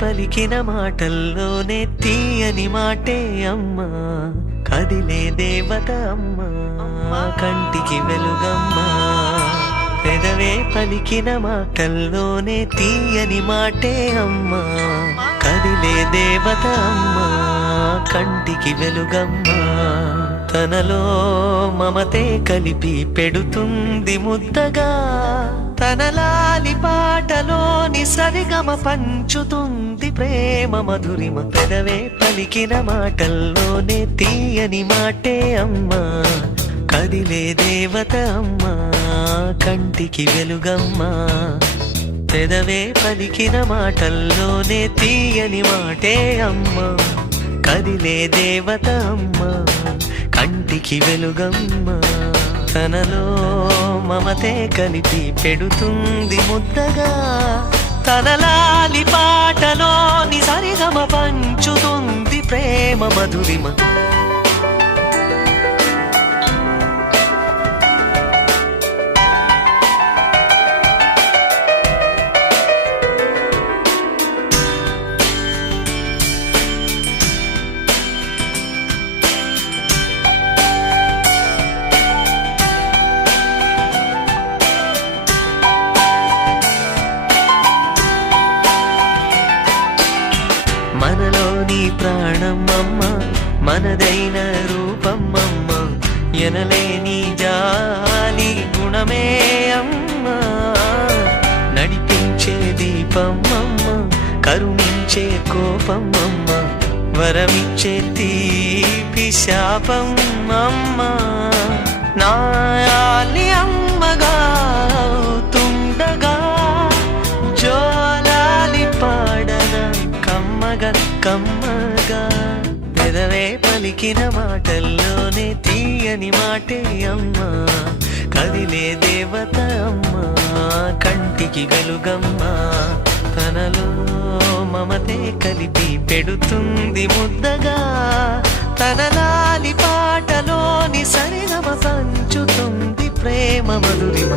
పలికిన మాటల్లోనే తీయని మాటే అమ్మా, కదిలే దేవత అమ్మా, కంటికి వెలుగమ్మా. పెదవే పలికిన మాటల్లోనే తీయని మాటే అమ్మా, కదిలే దేవత అమ్మా, కంటికి వెలుగమ్మా. తనలో మమతే కలిపి పెడుతుంది ముద్దగా, తన లాలి పాటలోని సరిగమ పంచుతుంది ప్రేమ మధురిమ. పెదవే పలికిన మాటల్లోనే తీయని మాటే అమ్మా, కదిలే దేవత అమ్మా, కంటికి వెలుగమ్మా. పెదవే పలికిన మాటల్లోనే తీయని మాటే అమ్మా, కదిలే దేవత అమ్మా, కంటికి వెలుగమ్మా. తనలో మమతే కలిపి పెడుతుంది ముద్దగా, తన లాలి పాటలోని సరిగమ పంచుతుంది ప్రేమ మధురిమ. మనలోని ప్రాణమమ్మ, మనదైన రూపమమ్మ, ఎనలేని జాలి గుణమే అమ్మ. నడిపించే దీపమమ్మ, కరుణించే కోపమమ్మ, వరమిచ్చే తీపి శాపమమ్మ. నాయాలి అమ్మగా అవుతుండగా, జోలాలి పాడన కమ్మగా కమ్మగా. పెదవే పలికిన మాటల్లోనే తీయని మాటే అమ్మా, కదిలే దేవత అమ్మా, కంటికి వెలుగమ్మా. తనలో మమతే కలిపి పెడుతుంది ముద్దగా, తన లాలి పాటలోని సరిగమ పంచుతుంది ప్రేమ మధురిమ.